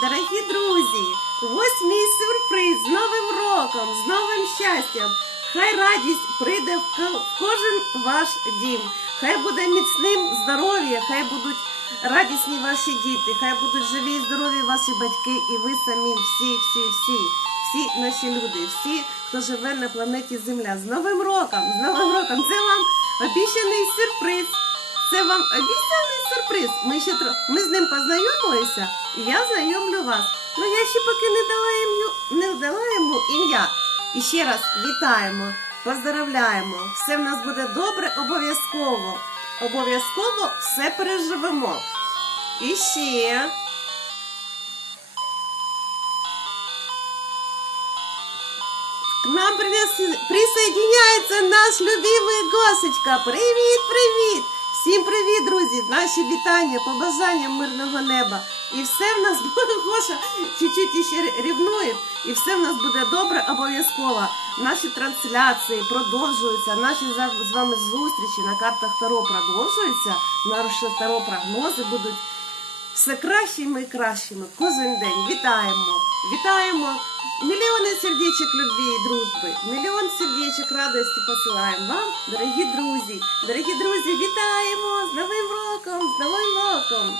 дорогі друзі! Ось мій сюрприз з Новим роком, з новим щастям. Хай радість прийде в кожен ваш дім. Хай буде міцним здоров'я, хай будуть радісні ваші діти, хай будуть живі і здорові ваші батьки і ви самі, всі, всі, всі, всі наші люди, всі, хто живе на планеті Земля. З Новим роком, з Новим роком! Це вам обіцяний сюрприз. Це вам обіцяний сюрприз. Ми ще тро... ми з ним познайомилися, і я знайомлю вас. Ну я ще поки не дала йому, не дала йому ім'я. І ще раз вітаємо, поздравляємо. Все в нас буде добре, обов'язково. Обов'язково все переживемо. І ще. К нам присо- присоединяється наш любимий Госечка. Привіт, привіт! Друзі! Наші вітання, побажання мирного неба. І все в нас буде Гоша чуть-чуть іще рівнує, і все в нас буде добре обов'язково. Наші трансляції продовжуються, наші з вами зустрічі на картах Таро продовжуються. Наші Таро прогнози будуть все кращими і кращими кожен день. Вітаємо! Вітаємо! Мільйони сердечек любви и дружбы, миллион сердечек радости посылаем вам, дорогі друзі. Дорогі друзі, вітаємо з Новим роком! З Новим роком!